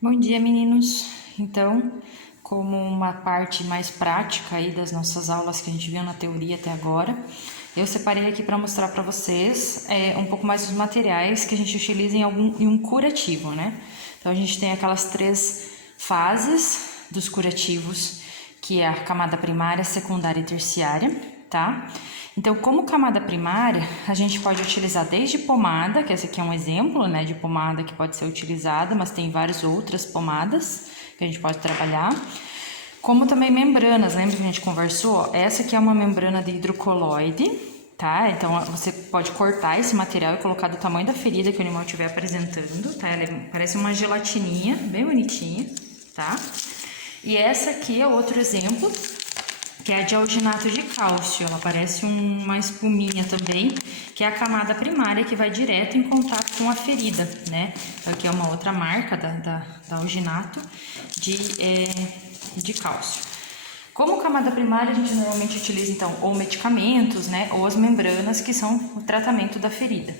Bom dia, meninos. Então, como uma parte mais prática aí das nossas aulas que a gente viu na teoria até agora, eu separei aqui para mostrar para vocês um pouco mais dos materiais que a gente utiliza em um curativo, né? Então, a gente tem aquelas 3 fases dos curativos, que é a camada primária, secundária e terciária, tá? Então, como camada primária, a gente pode utilizar desde pomada, que esse aqui é um exemplo, né, de pomada que pode ser utilizada, mas tem várias outras pomadas que a gente pode trabalhar. Como também membranas, lembra que a gente conversou? Essa aqui é uma membrana de hidrocoloide, tá? Então, você pode cortar esse material e colocar do tamanho da ferida que o animal estiver apresentando, tá? Ela parece uma gelatininha, bem bonitinha, tá? E essa aqui é outro exemplo, que é a de alginato de cálcio. Ela parece uma espuminha também, que é a camada primária que vai direto em contato com a ferida, né? Aqui é uma outra marca da alginato de cálcio. Como camada primária, a gente normalmente utiliza, então, ou medicamentos, né? Ou as membranas, que são o tratamento da ferida.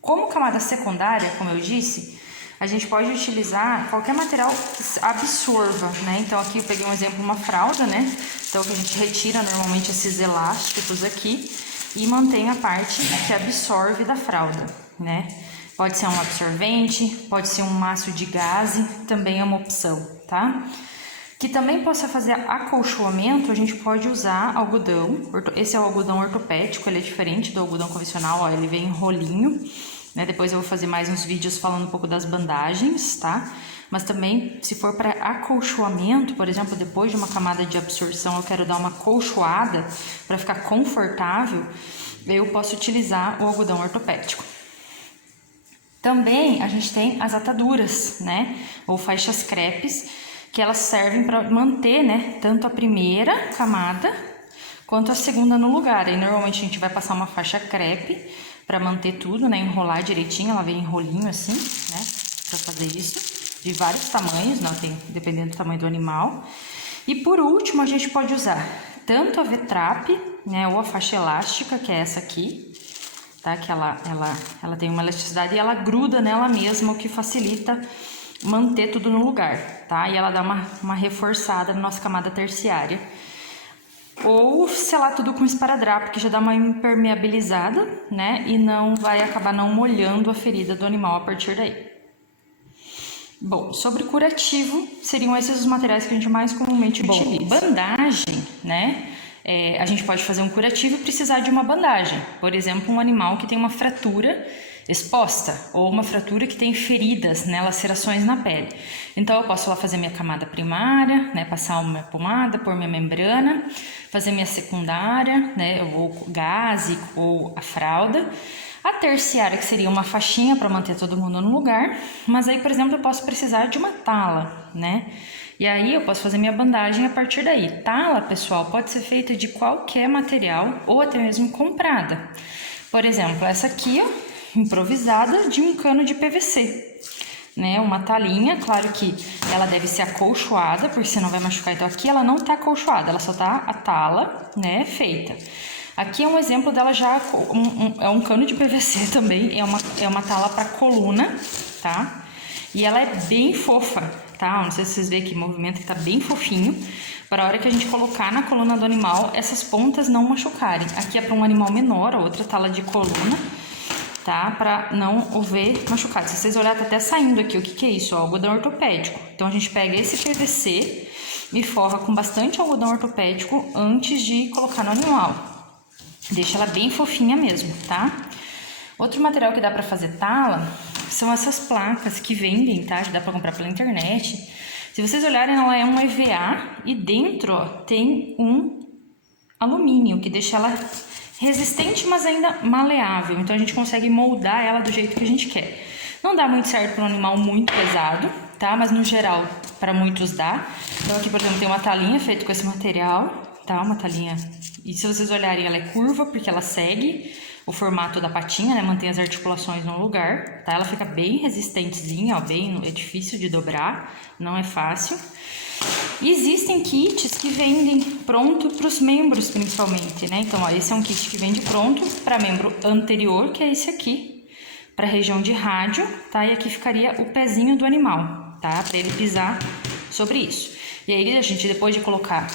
Como camada secundária, como eu disse, a gente pode utilizar qualquer material que absorva, né? Então, aqui eu peguei um exemplo, uma fralda, né? Então, que a gente retira normalmente esses elásticos aqui e mantém a parte que absorve da fralda, né? Pode ser um absorvente, pode ser um maço de gaze, também é uma opção, tá? Que também possa fazer acolchoamento, a gente pode usar algodão. Esse é o algodão ortopédico, ele é diferente do algodão convencional, ó, ele vem em rolinho, né? Depois eu vou fazer mais uns vídeos falando um pouco das bandagens, tá? Mas também, se for para acolchoamento, por exemplo, depois de uma camada de absorção, eu quero dar uma acolchoada para ficar confortável, eu posso utilizar o algodão ortopédico. Também a gente tem as ataduras, né? Ou faixas crepes, que elas servem para manter, né, tanto a primeira camada quanto a segunda no lugar. Aí normalmente a gente vai passar uma faixa crepe para manter tudo, né, enrolar direitinho. Ela vem em rolinho assim, né, para fazer isso, de vários tamanhos, não tem, dependendo do tamanho do animal. E por último, a gente pode usar tanto a V-trap, né, ou a faixa elástica, que é essa aqui, tá, que ela tem uma elasticidade e ela gruda nela mesma, o que facilita manter tudo no lugar, tá? E ela dá uma reforçada na nossa camada terciária. Ou selar tudo com esparadrapo, que já dá uma impermeabilizada, né? E não vai acabar não molhando a ferida do animal a partir daí. Bom, sobre curativo, seriam esses os materiais que a gente mais comumente utiliza. Bandagem, né? A gente pode fazer um curativo e precisar de uma bandagem. Por exemplo, um animal que tem uma fratura exposta ou uma fratura que tem feridas, né, lacerações na pele. Então, eu posso lá fazer minha camada primária, né, passar uma pomada, pôr minha membrana, fazer minha secundária, né, ou gaze ou a fralda. A terciária, que seria uma faixinha para manter todo mundo no lugar, mas aí, por exemplo, eu posso precisar de uma tala, né? E aí eu posso fazer minha bandagem a partir daí. Tala, pessoal, pode ser feita de qualquer material ou até mesmo comprada. Por exemplo, essa aqui, ó, improvisada de um cano de PVC, né? Uma talinha, claro que ela deve ser acolchoada, porque senão vai machucar. Então aqui ela não tá acolchoada, ela só tá a tala, né, feita. Aqui é um exemplo dela já, é um cano de PVC também, é uma tala para coluna, tá? E ela é bem fofa, tá? Não sei se vocês veem aqui o movimento que tá bem fofinho, para a hora que a gente colocar na coluna do animal, essas pontas não machucarem. Aqui é para um animal menor, a outra tala de coluna, tá? Para não haver machucado. Se vocês olharem, tá até saindo aqui, o que é isso? Ó, algodão ortopédico. Então, a gente pega esse PVC e forra com bastante algodão ortopédico antes de colocar no animal. Deixa ela bem fofinha mesmo, tá? Outro material que dá para fazer tala são essas placas que vendem, tá? Que dá para comprar pela internet. Se vocês olharem, ela é um EVA e dentro, ó, tem um alumínio que deixa ela resistente, mas ainda maleável. Então a gente consegue moldar ela do jeito que a gente quer. Não dá muito certo para um animal muito pesado, tá? Mas no geral, para muitos dá. Então aqui, por exemplo, tem uma talinha feita com esse material, tá? Uma talinha. E se vocês olharem, ela é curva porque ela segue o formato da patinha, né? Mantém as articulações no lugar, tá? Ela fica bem resistentezinha, ó, é difícil de dobrar, não é fácil. E existem kits que vendem pronto para os membros, principalmente, né? Então, ó, esse é um kit que vende pronto para membro anterior, que é esse aqui, para a região de rádio, tá? E aqui ficaria o pezinho do animal. tá? Para ele pisar sobre isso. E aí a gente, depois de colocar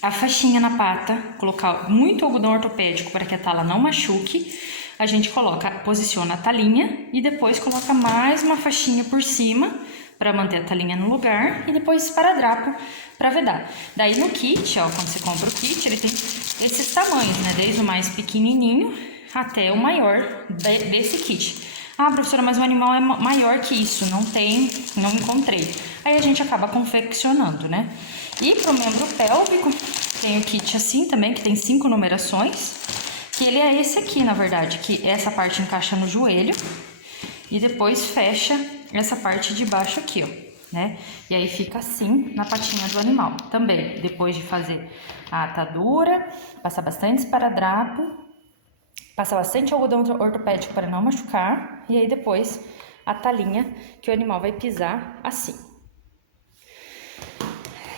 a faixinha na pata, colocar muito algodão ortopédico para que a tala não machuque, a gente posiciona a talinha e depois coloca mais uma faixinha por cima para manter a talinha no lugar e depois esparadrapo para vedar. Daí no kit, ó, quando você compra o kit, ele tem esses tamanhos, né? Desde o mais pequenininho até o maior desse kit. Ah, professora, mas o animal é maior que isso, não encontrei. Aí a gente acaba confeccionando, né? E pro membro pélvico, tem o kit assim também, que tem 5 numerações, que ele é esse aqui, na verdade, que essa parte encaixa no joelho e depois fecha essa parte de baixo aqui, ó, né? E aí fica assim na patinha do animal. Também, depois de fazer a atadura, passar bastante esparadrapo, passar bastante algodão ortopédico para não machucar, e aí depois a talinha que o animal vai pisar assim.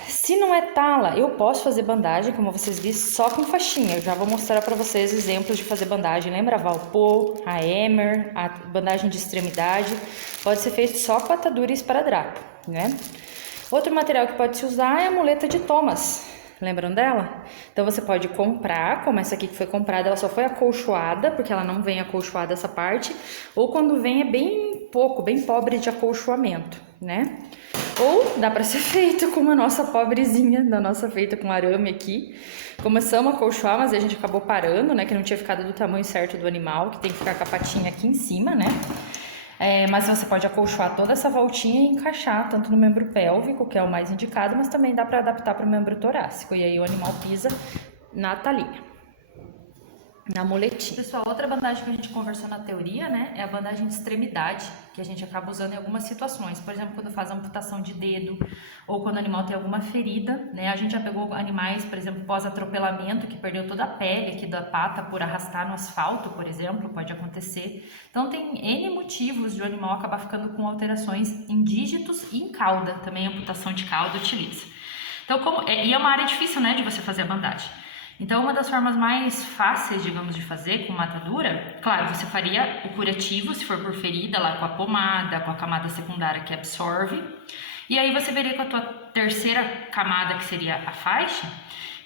Se não é tala, eu posso fazer bandagem, como vocês viram, só com faixinha. Eu já vou mostrar para vocês exemplos de fazer bandagem. Lembra a Valpo, a Emer, a bandagem de extremidade? Pode ser feito só com atadura e esparadrapo, né? Outro material que pode se usar é a muleta de Thomas. Lembram dela? Então você pode comprar, como essa aqui que foi comprada, ela só foi acolchoada, porque ela não vem acolchoada essa parte, ou quando vem é bem pouco, bem pobre de acolchoamento, né? Ou dá para ser feito como a nossa pobrezinha, da nossa feita com arame aqui. Começamos a acolchoar, mas a gente acabou parando, né? Que não tinha ficado do tamanho certo do animal, que tem que ficar com a patinha aqui em cima, né? Mas você pode acolchoar toda essa voltinha e encaixar tanto no membro pélvico, que é o mais indicado, mas também dá para adaptar para o membro torácico. E aí o animal pisa na talinha, na muletinha. Pessoal, outra bandagem que a gente conversou na teoria, né, é a bandagem de extremidade, que a gente acaba usando em algumas situações. Por exemplo, quando faz amputação de dedo ou quando o animal tem alguma ferida, né? A gente já pegou animais, por exemplo, pós-atropelamento, que perdeu toda a pele aqui da pata por arrastar no asfalto, por exemplo, pode acontecer. Então tem N motivos de o animal acabar ficando com alterações em dígitos e em cauda, também a amputação de cauda utiliza. Então, e é uma área difícil, né, de você fazer a bandagem. Então, uma das formas mais fáceis, digamos, de fazer com uma atadura, claro, você faria o curativo, se for por ferida, lá com a pomada, com a camada secundária que absorve. E aí você veria com a tua terceira camada, que seria a faixa,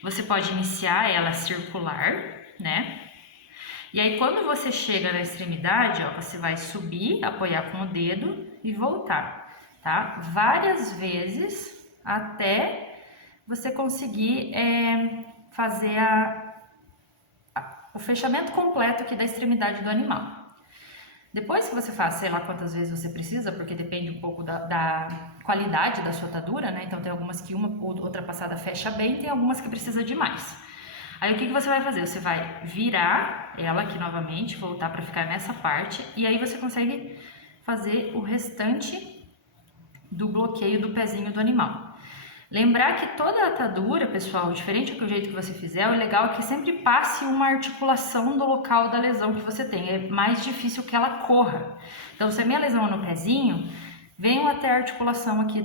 você pode iniciar ela circular, né? E aí, quando você chega na extremidade, ó, você vai subir, apoiar com o dedo e voltar, tá? Várias vezes até você conseguir fazer o fechamento completo aqui da extremidade do animal. Depois que você faz, sei lá quantas vezes você precisa, porque depende um pouco da qualidade da sua atadura, né? Então tem algumas que uma ou outra passada fecha bem, tem algumas que precisa de mais. Aí o que você vai fazer? Você vai virar ela aqui novamente, voltar para ficar nessa parte, e aí você consegue fazer o restante do bloqueio do pezinho do animal. Lembrar que toda atadura, pessoal, diferente do jeito que você fizer, o legal é que sempre passe uma articulação do local da lesão que você tem. É mais difícil que ela corra. Então, se a minha lesão é no pezinho, venho até a articulação aqui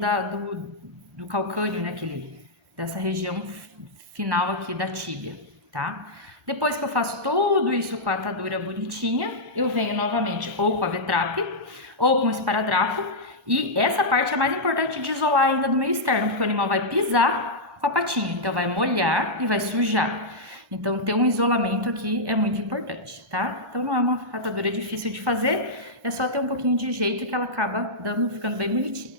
do calcâneo, né, dessa região final aqui da tíbia, tá? Depois que eu faço tudo isso com a atadura bonitinha, eu venho novamente ou com a V-trap ou com o esparadrapo. E essa parte é mais importante de isolar ainda do meio externo, porque o animal vai pisar com a patinha, então vai molhar e vai sujar. Então ter um isolamento aqui é muito importante, tá? Então não é uma atadura difícil de fazer, é só ter um pouquinho de jeito que ela acaba ficando bem bonitinha.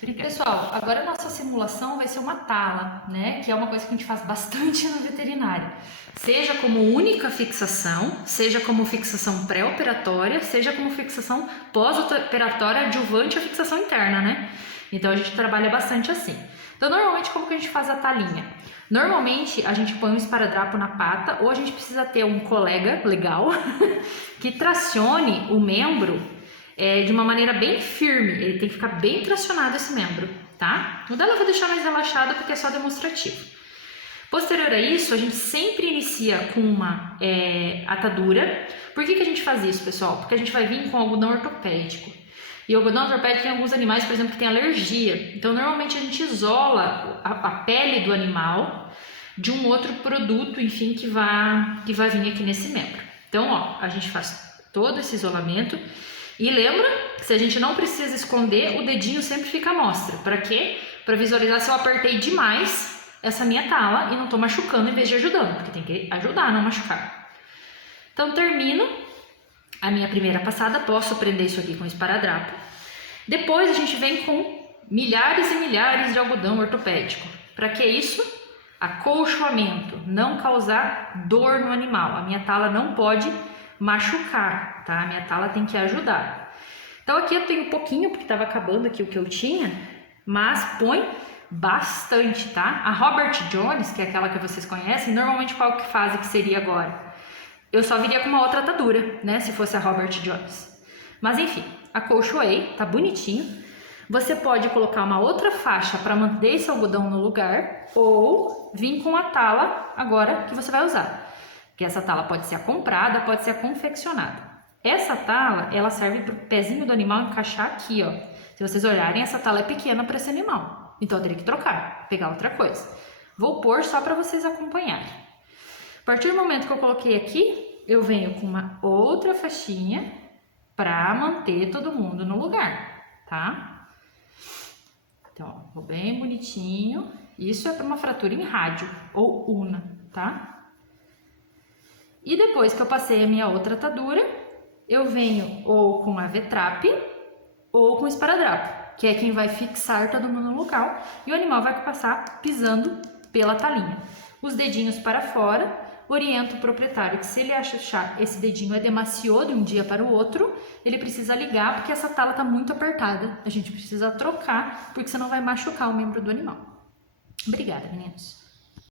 Obrigada. Pessoal, agora a nossa simulação vai ser uma tala, né? Que é uma coisa que a gente faz bastante no veterinário. Seja como única fixação, seja como fixação pré-operatória, seja como fixação pós-operatória adjuvante à fixação interna, né? Então a gente trabalha bastante assim. Então normalmente como que a gente faz a talinha? Normalmente a gente põe um esparadrapo na pata ou a gente precisa ter um colega legal que tracione o membro de uma maneira bem firme. Ele tem que ficar bem tracionado esse membro, tá? O dela eu vou deixar mais relaxado porque é só demonstrativo. Posterior a isso, a gente sempre inicia com uma atadura. Por que a gente faz isso, pessoal? Porque a gente vai vir com algodão ortopédico. E o algodão ortopédico tem alguns animais, por exemplo, que tem alergia. Então, normalmente a gente isola a pele do animal de um outro produto, enfim, que vai vir aqui nesse membro. Então, ó, a gente faz todo esse isolamento. E lembra que se a gente não precisa esconder, o dedinho sempre fica à mostra. Para quê? Para visualizar se eu apertei demais essa minha tala e não tô machucando em vez de ajudando, porque tem que ajudar a não machucar. Então termino a minha primeira passada, posso prender isso aqui com esparadrapo. Depois a gente vem com milhares e milhares de algodão ortopédico. Para que isso? Acolchoamento, não causar dor no animal. A minha tala não pode machucar, tá? A minha tala tem que ajudar. Então aqui eu tenho um pouquinho, porque estava acabando aqui o que eu tinha, mas põe bastante, tá? A Robert Jones, que é aquela que vocês conhecem, normalmente qual que fase que seria agora? Eu só viria com uma outra atadura, né? Se fosse a Robert Jones. Mas enfim, acolchoei, tá bonitinho. Você pode colocar uma outra faixa para manter esse algodão no lugar ou vir com a tala agora que você vai usar. Porque essa tala pode ser a comprada, pode ser a confeccionada. Essa tala, ela serve para o pezinho do animal encaixar aqui, ó. Se vocês olharem, essa tala é pequena para esse animal. Então eu teria que trocar, pegar outra coisa. Vou pôr só para vocês acompanharem. A partir do momento que eu coloquei aqui, eu venho com uma outra faixinha para manter todo mundo no lugar, tá? Então, ó, vou bem bonitinho. Isso é para uma fratura em rádio ou una, tá? E depois que eu passei a minha outra atadura, eu venho ou com a V-trap ou com esparadrapo, que é quem vai fixar todo mundo no local e o animal vai passar pisando pela talinha. Os dedinhos para fora. Oriento o proprietário que se ele achar esse dedinho edemaciou de um dia para o outro, ele precisa ligar porque essa tala está muito apertada. A gente precisa trocar porque senão vai machucar o membro do animal. Obrigada, meninos.